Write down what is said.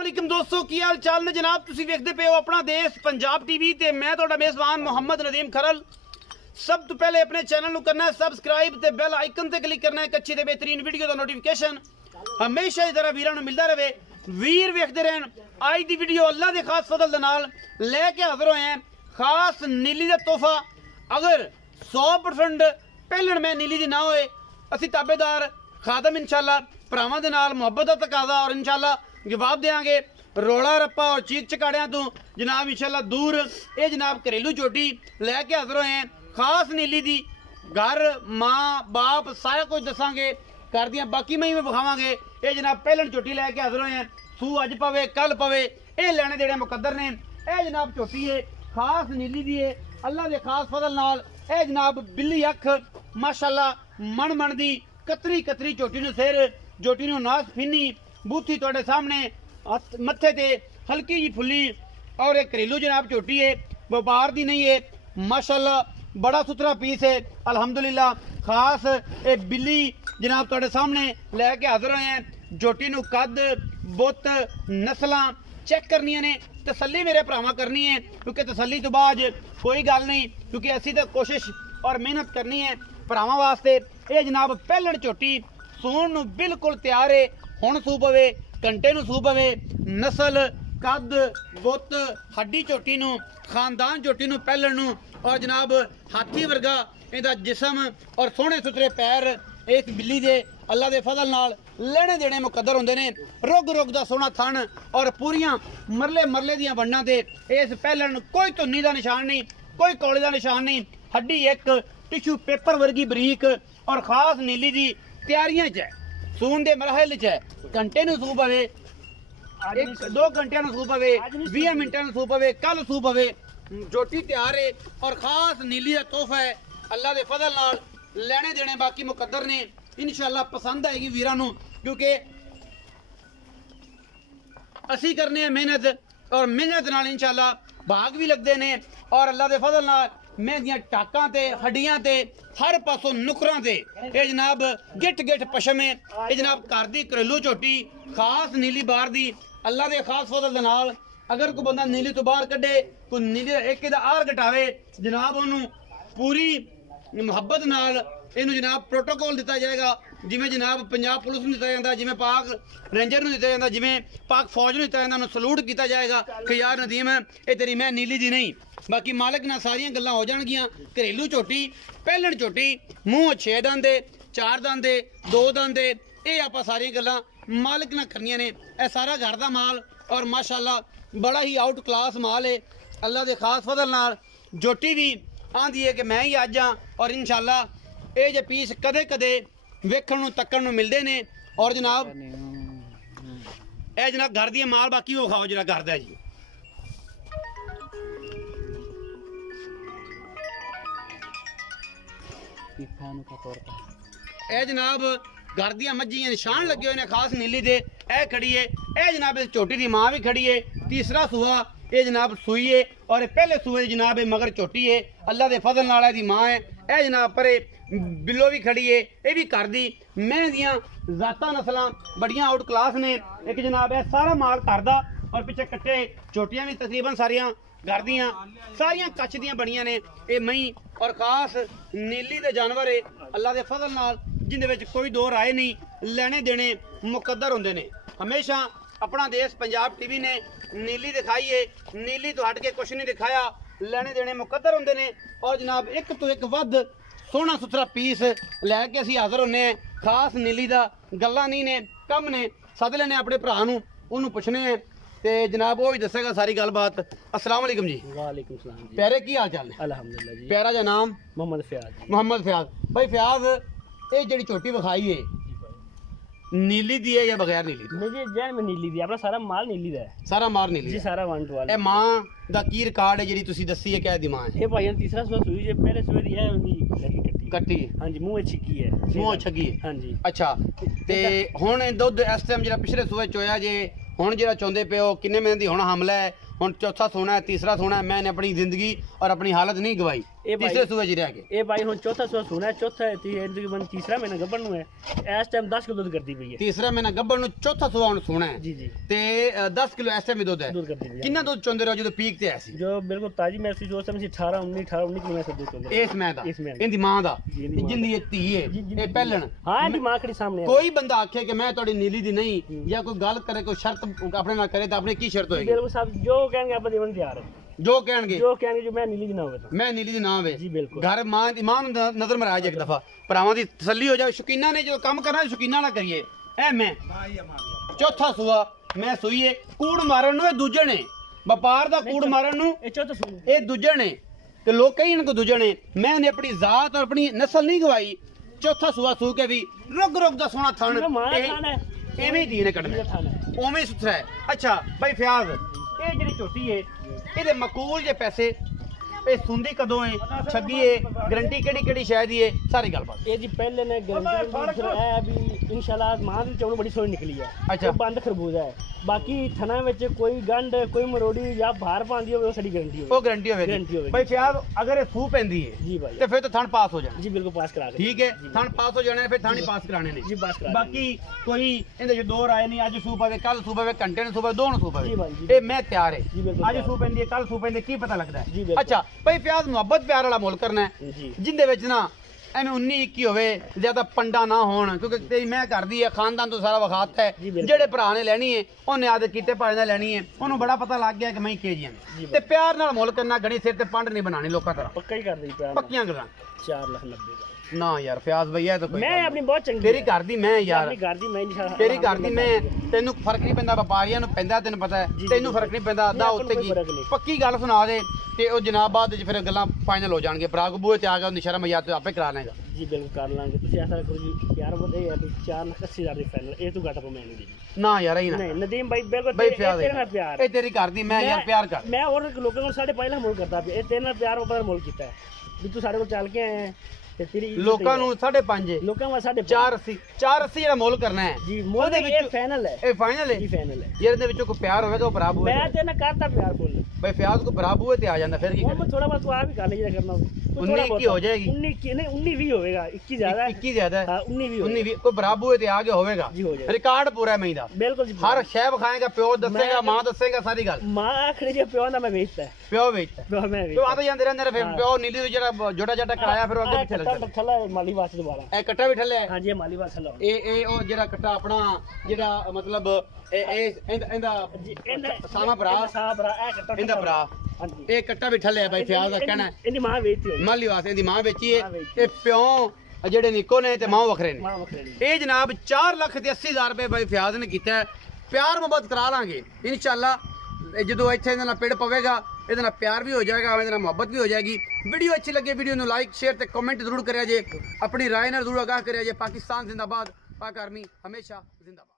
अस्सलामुअलैकुम दोस्तों की हाल चाल ने जनाब तुसी वेखदे पे हो अपना देश पंजाब टीवी ते मैं तुहाडा मेज़बान मोहम्मद नदीम खरल। सब तो पहले अपने चैनल नू करना है सबसक्राइब ते बेल आइकन ते क्लिक करना है एक अच्छी ते बेहतरीन वीडियो दा नोटिफिकेशन हमेशा ही तरह वीरां नू मिलदा रहे। वीर वेखदे रहन। आज दी वीडियो अल्लाह दे खास फजल दे नाल लेके हाजिर होए हैं खास नीली दा तोहफा। अगर 100% पहलण में नीली दी ना होए असी ताबेदार खादम इंशाल्लाह भरावां दे नाल मुहब्बत दा तकाजा और इंशाल्लाह जवाब देंगे। रोला रप्पा और चीक चकाड़ियां तो जनाब इंशाल्लाह दूर ये जनाब घरेलू चोटी लैके हाजिर होए हैं खास नीली दी। घर माँ बाप सारा कुछ दसांगे घर दियां बाकी मई में विखावांगे। ये जनाब पहलन चोटी लैके हाजिर होए हैं सू अज पवे कल पवे ये लेने देने मुकद्दर ने। यह जनाब चोटी है खास नीली दी है अल्लाह के खास फजल नाल। यह जनाब बिल्ली अख माशाल्लाह मन मन दी कतरी कतरी चोटी नू सिर चोटी नू नास फिनी बूथी तुहाडे सामने मत्थे ते हल्की जी फुली और एक घरेलू जनाब चोटी है व्यापार दी नहीं है माशाल्लाह बड़ा सुथरा पीस है अल्हम्दुलिल्लाह। खास ये बिल्ली जनाब तुहाडे सामने लैके हाजिर होए हैं। चोटी नू कद बुत नस्लां चेक करनियां ने तसल्ली मेरे भरावां करनी है क्योंकि तसल्ली तो बाद कोई गल नहीं क्योंकि असी तो कोशिश और मेहनत करनी है भरावां वास्ते। ये जनाब पहलण चोटी सूण नू बिल्कुल तैयार है हुण सू पवे घंटे नू सू पवे। नस्ल कद बुत हड्डी चोटी नू खानदान चोटी नू पहलण नू और जनाब हाथी वर्गा इहदा जिस्म और सोहणे सुथरे पैर इस बिल्ली दे अल्लाह दे फजल नाल लेने देने मुकद्दर होंदे ने। रुग रुग दा सोहना थन और पूरियां मरले मरले दियां वंडां ते इस पहलण कोई धुन्नी दा निशान नहीं कोई कौले दा निशान नहीं। हड्डी एक टिशू पेपर वर्गी बरीक और खास नीली दी तैयारियां च है सून दे मरहल च है। घंटे नू सू पवे एक 2 घंटे नू सू पवे 20 मिनटां नू सू पवे कल सू पवे चोटी तैयार है और खास नीली दा तोहफा है अल्लाह दे फजल नाल लेने देने बाकी मुकद्दर ने। इंशाल्लाह पसंद आएगी वीरां नू क्योंकि असी करने मेहनत और मेहनत नाल इंशाल्लाह भाग भी लगते ने और अल्लाह दे फजल नाल मैं दियां टाकां ते हड्डियां ते हर पासों नुकरां ते ये जनाब गिट गिट पशम है। ये जनाब घर दी घरेलू चोटी खास नीली बार दी अल्लाह दे खास फजल दे नाल। अगर कोई बंदा नीली तो बाहर कढ़े कोई नीली एक दा आर घटावे जनाब उन्होंने पूरी मुहब्बत नाल इनू जनाब प्रोटोकॉल दिता जाएगा जिमें जनाब पंजाब पुलिस नूं दिता जांदा जिमें पाक रेंजर नूं दिता जांदा जिमें पाक फौज नूं दिता जांदा सलूट किया जाएगा कि यार नदीम ये तेरी मैं नीली दी नहीं। बाकी मालिक नाल सारियां गल्लां हो जाणगियां। घरेलू चोटी पहलण चोटी मूँह 6 दंदे 4 दंदे 2 दंदे ये आपां सारियां गल्लां मालिक नाल करनियां ने। यह सारा घर दा माल और माशाल्लाह बड़ा ही आउट क्लास माल है अल्लाह दे खास फजल नाल। जोटी भी आंदी है कि मैं ही अज हाँ और इंशाल्लाह ये जे पीस कदे कदे वेखण नूं तक्कण नूं मिलदे ने। और जनाब ए जनाब घर दी माल बाकी वो खाओ जरा घर दा जी। ए जनाब घर दियां मज्जियां निशान लगे हुए ने खास नीली दे। ए खड़ी है ए जनाब इस छोटी दी मां भी खड़ी है तीसरा सूहा ये जनाब सूई है और पहले सूहे जनाब मगर चोटी है अल्लाह दे फजल नाल दी मां है। ए जनाब परे बिल्लो भी खड़ी है ये भी घर दी मैं दियां जाता नस्लां बड़ियां आउट क्लास ने। एक जनाब है सारा माल घर दा और पिछे कट्टे चोटियां भी तकरीबन सारियां घर दियां सारियां कच्छ दियां बड़ियां ने। ये मई और खास नीली दे जानवर है अल्लाह दे फजल नाल जिंदे विच कोई दो राय नहीं लेने देने मुकद्दर होंदे ने। हमेशा अपना देश पंजाब टीवी ने नीली दिखाई है नीली तो हट के कुछ नहीं दिखाया लेने देने मुकद्दर होंदे ने। और जनाब एक तो एक वध सोहना सुथरा पीस लैके असीं हाज़र होने खास नीली दा गल्लां नहीं ने कम ने सद लेने अपने भरा नूं उन्होंने पुछने हैं ते जनाब वो भी दसेगा सारी गलबात। अस्सलाम वालेकुम जी। वालेकुम सलाम जी। प्यारे की हाल चाल है? अल्हम्दुलिल्लाह जी। प्यारा जा नाम? मोहम्मद फयाज। मोहम्मद फयाज भाई फयाज ये जी चोटी विखाई है नीली दी है या बगैर नीली दी? मेरी जैन में नीली दी अपना सारा माल नीली दा है। सारा माल नीली जी सारा 1 to 1। ए मां दा की रिकॉर्ड है जेडी तुसी दसी है क्या दी मां है? ये भाई तीसरा सुबह सुई जे पहले सुबह दी है उनदी कट्टी हां जी मुंह छिकी है मुंह छगी है हां जी। अच्छा ते हुन दुध इस टाइम जेड़ा पिछले सुबह चोया जे हुन जेड़ा चोंदे पे हो किन्ने महीने दी हुन हमला है हुन चौथा सोना है तीसरा सोना है। मैंने अपनी जिंदगी और अपनी हालत नहीं गवाई तीसरे सूबे च रह के ये भाई हुन चौथा सूआ सुना है, चौथा तकरीबन तीसरा महीना गब्बन नु है, इस टाइम 10 किलो दूध करदी पई है। तीसरा महीना गब्बन नु चौथा सूआ हुन सोना है जी जी ते 10 किलो इस टाइम दुध है। दूध करदी पई है। कितना दूध चोंदे रहो जो पीक ते ऐसी जो बिल्कुल ताजी मैसी जो समझ 18 19 किलो मैसी दूध चोंदे इस मैं दा इस मैं इंदी मां दा जी, इंदी मां जिंदी ये धी है ये पहलन हां इंदी मां खड़ी सामने है। कोई बंदा आखे कि मैं थोड़ी नीली दी नहीं या कोई गल करे कोई शर्त अपने ना करे तो अपने की शर्त होएगी? बिल्कुल सब जो कहेंगे आप देवन तैयार है, जो कहणगे जो कहेंगे जो मैं नीली दी ना होवे तो मैं नीली दी ना होवे जी बिल्कुल। घर मां दी मां नूं नजर मरा जाए एक दफा भरावां दी तसल्ली हो जाए। शौकीना ने जो काम करना शौकीना ना करिए। ए मैं चौथा सूआ मैं सूईए कूड़ मारन नु दूजे ने व्यापार दा कूड़ मारन नु ये चौथा सूआ ਇਹ ਦੂਜੇ ਨੇ ਤੇ ਲੋਕ ਕਈ ਇनको ਦੂਜੇ ਨੇ ਮੈਂ ਨੇ ਆਪਣੀ ਜ਼ਾਤ ਔਰ ਆਪਣੀ ਨਸਲ ਨਹੀਂ ਗਵਾਈ। ਚੌਥਾ ਸੂਆ ਸੂ ਕੇ ਵੀ ਰੁਗ ਰੁਗ ਦਾ ਸੋਹਣਾ ਥਣ ਮਾਂ ਖਾਣਾ ਹੈ ਐਵੇਂ ਹੀ ਦੀਨ ਕੱਢਣਾ ਖਾਣਾ ਹੈ। ਉਵੇਂ ਹੀ ਸੁਥਰਾ ਹੈ। ਅੱਛਾ ਭਾਈ ਫਿਆਜ਼ ਇਹ ਜਿਹੜੀ ਝੋਟੀ ਹੈ ਇਹਦੇ ਮਕੂਲ ਜੇ ਪੈਸੇ ਇਹ ਸੁੰਦੀ ਕਦੋਂ ਹੈ ਛੱਗੀ ਹੈ ਗਰੰਟੀ ਕਿਹੜੀ ਕਿਹੜੀ ਸ਼ੈ ਦੀ ਹੈ ਸਾਰੀ ਗੱਲਬਾਤ। ये जी पहले ने गारंटी है अभी इंशाल्लाह मां दी चौड़ बड़ी सोहनी निकली है। अच्छा। बंद खरबूजा है बाकी थना विच कोई गंड कोई मरोड़ी या बाहर पांदी होवे वो साडी गारंटी ਉਹ ਗਰੰਟੀ ਹੋਵੇਗੀ गारंटी होवेगी ਭਾਈ ਫਿਆਜ਼ ਅਗਰ ਇਹ ਸੂ ਪੈਂਦੀ ਹੈ जी भाई ਤੇ ਫਿਰ ਤਾਂ ਥਣ ਪਾਸ ਹੋ ਜਾਣਾ। जी बिल्कुल पास करा के ਠੀਕ ਹੈ ਥਣ ਪਾਸ ਹੋ ਜਾਣਾ ਫਿਰ ਥਣ ਹੀ ਪਾਸ ਕਰਾਣੇ ਨੇ। जी पास करा ਬਾਕੀ ਕੋਈ ਇਹਦੇ ਚ ਦੋ ਰਾਏ ਨਹੀਂ ਅੱਜ ਸੂ ਪਵੇ ਕੱਲ ਸੂ ਪਵੇ ਘੰਟੇ ਨੂੰ ਸੂ ਪਵੇ ਦੋ ਨੂੰ ਸੂ ਜੀ ਭਾਈ, ਪਵੇ ਜੀ। ਇਹ ਮੈਂ ਤਿਆਰ ਹੈ। ਜੀ ਬਿਲਕੁਲ ਅੱਜ ਸੂ ਪੈਂਦੀ ਹੈ ਕੱਲ ਸੂ ਪੈਂਦੀ ਕੀ ਪਤਾ ਲੱਗਦਾ ਜੀ ਹੈ। ਬਿਲਕੁਲ। ਅੱਛਾ ਭਾਈ ਪਿਆਜ਼ ਮੁਹੱਬਤ ਪਿਆਰ ਵਾਲਾ ਮੁੱਲ ਕਰਨਾ ਹੈ जी ਜਿੰਦੇ ਵਿੱਚ ਨਾ ਐਵੇਂ 19 21 ਹੋਵੇ ਜ਼ਿਆਦਾ ਪੰਡਾ ਨਾ ਹੋਣ ਕਿਉਂਕਿ ਤੇਰੀ ਮੈਂ ਕਰਦੀ ਹੈ ਖਾਨਦਾਨ ਤੋਂ ਸਾਰਾ ਵਖਾਤ ਹੈ। ਜੀ ਬਿਲਕੁਲ। ਜਿਹੜੇ ਭਰਾ ਨੇ ਲੈਣੀ ਹੈ ਉਹਨੇ ਆਦੇ ਕੀਤੇ ਭਾਣੇ ਨਾਲ ਲੈਣੀ ਹੈ ਉਹਨੂੰ ਬੜਾ ਪਤਾ ਲੱਗ ਗਿਆ ਕਿ ਮੈਂ ਕੇ ਜੀ ਜੀਆਂ ਤੇ ਪਿਆਰ ਨਾਲ ਮੁੱਲ ਕਰਨਾ ਗਣੀ ਸਿਰ ਤੇ ਪੰਡ ਨਹੀਂ ਬਣਾਣੀ ਲੋਕਾਂ ਤਰ੍ਹਾਂ पक्का ही कर दी प्यार ਪੱਕੀਆਂ ਗੱਲਾਂ 4,90,000 ਨਾ ਯਾਰ ਫਿਆਜ਼ ਭਈਆ ਤਾਂ ਕੋਈ मैं ਗੱਲ अपनी बहुत चंगी ਤੇਰੀ ਘਰ ਦੀ ਮੈਂ ਯਾਰ अपनी घर दी मैं इंशाल्लाह ਤੇਰੀ ਘਰ ਦੀ ਮੈਂ ਤੈਨੂੰ ਫਰਕ ਨਹੀਂ ਪੈਂਦਾ ਵਪਾਰੀਆਂ ਨੂੰ ਪੈਂਦਾ ਤੈਨੂੰ ਪਤਾ ਹੈ ਜੀ, ਤੈਨੂੰ ਫਰਕ ਨਹੀਂ ਪੈਂਦਾ ਅੱਧਾ ਆਪਾਂ ਨੂੰ ਉੱਤੇ ਕੋਈ ਕੀ ਫਰਕ ਨਹੀਂ। ਪੱਕੀ ਗੱਲ ਸੁਣਾ ਦੇ ਤੇ ਉਹ ਜਨਾਬ ਬਾਅਦ ਵਿੱਚ ਫਿਰ ਗੱਲਾਂ ਫਾਈਨਲ ਹੋ ਜਾਣਗੇ ਭਰਾ ਬੂਹੇ ਤੇ ਆ ਗਿਆ ਉਹਦੀ ਸ਼ਰਮ ਯਾਦ ਤੇ ਆਪੇ ਕਰਾ ਲੇਗਾ। जी बिल्कुल कर लांगे तुसी ऐसा करो जी प्यार बदे है 4,80,000 ਦੀ ਫਾਈਨਲ ਇਹ ਤੋਂ ਘੱਟ ਕੋ ਮੈਂ ਨਹੀਂ ਦੇਣੀ। ਨਾ ਯਾਰ ਇਹ ਨਾ ਨਹੀਂ ਨਦੀਮ ਭਾਈ ਬਿਲਕੁਲ ਬਈ ਤੇਰੇ ਨਾਲ ਪਿਆਰ ਇਹ ਤੇਰੀ ਘਰ ਦੀ ਮੈਂ ਯਾਰ ਪਿਆਰ ਕਰ ਮੈਂ ਹੋਰ ਲੋਕਾਂ ਕੋਲ ਸਾਡੇ ਪਹਿਲਾਂ ਮੁੱਲ ਕਰਦਾ ਪਿਆ ਇਹ ਤੇਰੇ ਨਾਲ ਪਿਆਰ ਉਪਰ ਮੁੱਲ ਕੀਤਾ ਹੈ ਵੀ ਤੂੰ ਸਾਡੇ ਕੋਲ ਚੱਲ ਕੇ ਆਇਆ ਹੈ ਤੇ ਤੇਰੀ ਇੱਜ਼ਤ ਲੋਕਾਂ ਹੈ। ਨੂੰ 5.5 ਲੋਕਾਂ ਵਾ ਸਾਡੇ 480 ਜਿਹੜਾ ਮੁੱਲ ਕਰਨਾ ਹੈ ਜੀ ਮੁੱਲ ਇਹ ਫਾਈਨਲ ਹੈ ਇਹ ਫਾਈਨਲ ਹੈ ਜੀ ਫਾਈਨਲ ਹੈ ਯਾਰ ਇਹਦੇ ਵਿੱਚੋਂ ਕੋਈ ਪਿਆਰ ਹੋਵੇਗਾ ਉਹ ਭਰਾ ਬੂਹੇ ਮੈਂ ਤੇ ਨਾ ਕਰਤਾ ਪਿਆਰ ਫੁੱਲ ਬਈ ਫਿਆਜ਼ ਕੋ ਭਰਾ ਬੂਹੇ ਤੇ ਆ ਜਾਂਦਾ ਫਿਰ ਕੀ ਉਹ ਕਰੇ ਮੈਂ ਥੋੜਾ ਬਹੁਤ ਤੂੰ ਆ ਵੀ ਕਰ ਲੈ ਜਿਹੜਾ ਕਰਨਾ 19 ਕੀ ਹੋ ਜਾਏਗੀ 19 ਕੀ ਨਹੀਂ 19 20 ਹੋਵੇਗਾ 21 ਜ਼ਿਆਦਾ ਹੈ 21 ਜ਼ਿਆਦਾ ਹੈ ਹਾਂ 19 20 19 20 ਕੋਈ ਭਰਾ ਬੂਹੇ ਤੇ ਆ ਕੇ ਹੋਵੇਗਾ ਜੀ ਹੋ ਜਾਏਗਾ ਰਿਕਾਰਡ ਪੂਰਾ ਹੈ ਮਈ ਦਾ ਬਿਲਕੁਲ ਜੀ ਹਰ ਸ਼ੈ ਵਿਖਾਏਗਾ ਪਿਓ ਦੱਸੇਗਾ ਮਾਂ ਦੱਸੇਗਾ ਸਾਰੀ ਗੱਲ ਮਾਂ ਆਖਰੀ ਜੇ ਪਿਓ ਦਾ ਮੈਂ ਵੇਚਦਾ ਹੈ ਪਿਓ ਵੇਚਦਾ ਪਿਓ ਮੈਂ ਪਿਓ ਆਦੇ ਜਾਂਦੇ ਰਹਿੰਦੇ ਨੇ ਫਿਰ ਪਿਓ ਨੀਲੀ ਵਿੱਚ ਜਿਹੜਾ ਜੋੜਾ ਜਾਟਾ ਕਰਾਇਆ ਫਿਰ ਉਹ ਅੱਗੇ ਪਿੱਛੇ ਲੱਗਦਾ ਥੱਲਾ ਮਾਲੀ ਵਾਸ ਦੁਬਾਰਾ ਇਹ ਕੱਟਾ ਵੀ ਠੱਲਿਆ ਹਾਂਜੀ ਇਹ ਮਾਲੀ ਵਾਸ ਥੱਲਾ ਇਹ ਉਹ ਜਿਹੜਾ ਕੱਟਾ ਆਪਣਾ ਜਿਹੜਾ ਮਤਲਬ ਇਹ ਇਹਦਾ ਜੀ ਇਹਦਾ ਸਾਮਾ ਭਰਾ ਸਾਹ ਭਰਾ ਇਹ ਕੱਟਾ ਇਹਦਾ ਭਰਾ ਹਾਂਜੀ ਇਹ ਕੱਟਾ ਵੀ ਠੱਲਿਆ ਬਾਈ ਫਿਆਜ਼ ਦਾ ਕਹਿਣਾ ਹੈ। ਇਹਦੀ ਮਾਂ ਵੇਚਦੀ ਹੋਈ ਮਾਲੀ ਵਾਸਤੇ ਦੀ ਮਾਂ ਵੇਚੀ ਮਾਂ ਹੈ ਵੇਚੀ। ਤੇ ਪਿਓ ਜਿਹੜੇ ਨਿੱਕੋ ਨੇ ਤੇ ਮਾਂ ਵੱਖਰੇ ਨੇ ਮਾਂ ਵੱਖਰੀ ਨਹੀਂ ਇਹ ਜਨਾਬ 4,80,000 ਰੁਪਏ ਬਾਈ ਫਿਆਜ਼ ਨੇ ਕੀਤਾ ਹੈ। ਪਿਆਰ ਮੁਹੱਬਤ ਕਰਾ ਲਾਂਗੇ ਇਨਸ਼ਾਅੱਲਾ ਜਦੋਂ ਇੱਥੇ ਇਹਦੇ ਨਾਲ ਪਿੜ ਪਵੇਗਾ ਇਹਦੇ ਨਾਲ ਪਿਆਰ ਵੀ ਹੋ ਜਾਏਗਾ ਇਹਦੇ ਨਾਲ ਮੁਹੱਬਤ ਵੀ ਹੋ ਜਾਏਗੀ। ਵੀਡੀਓ ਅੱਛੀ ਲੱਗੇ ਵੀਡੀਓ ਨੂੰ ਲਾਈਕ ਸ਼ੇਅਰ ਤੇ ਕਮੈਂਟ ਜ਼ਰੂਰ ਕਰਿਆ ਜੇ ਆਪਣੀ ਰਾਏ ਨਾਲ ਜ਼ਰੂਰ ਆਗਾਹ ਕਰਿਆ ਜੇ। ਪਾਕਿਸਤਾਨ ਜ਼ਿੰਦਾਬਾਦ ਪਾਕ ਆਰਮੀ ਹਮੇਸ਼ਾ ਜ਼ਿੰਦਾਬਾਦ।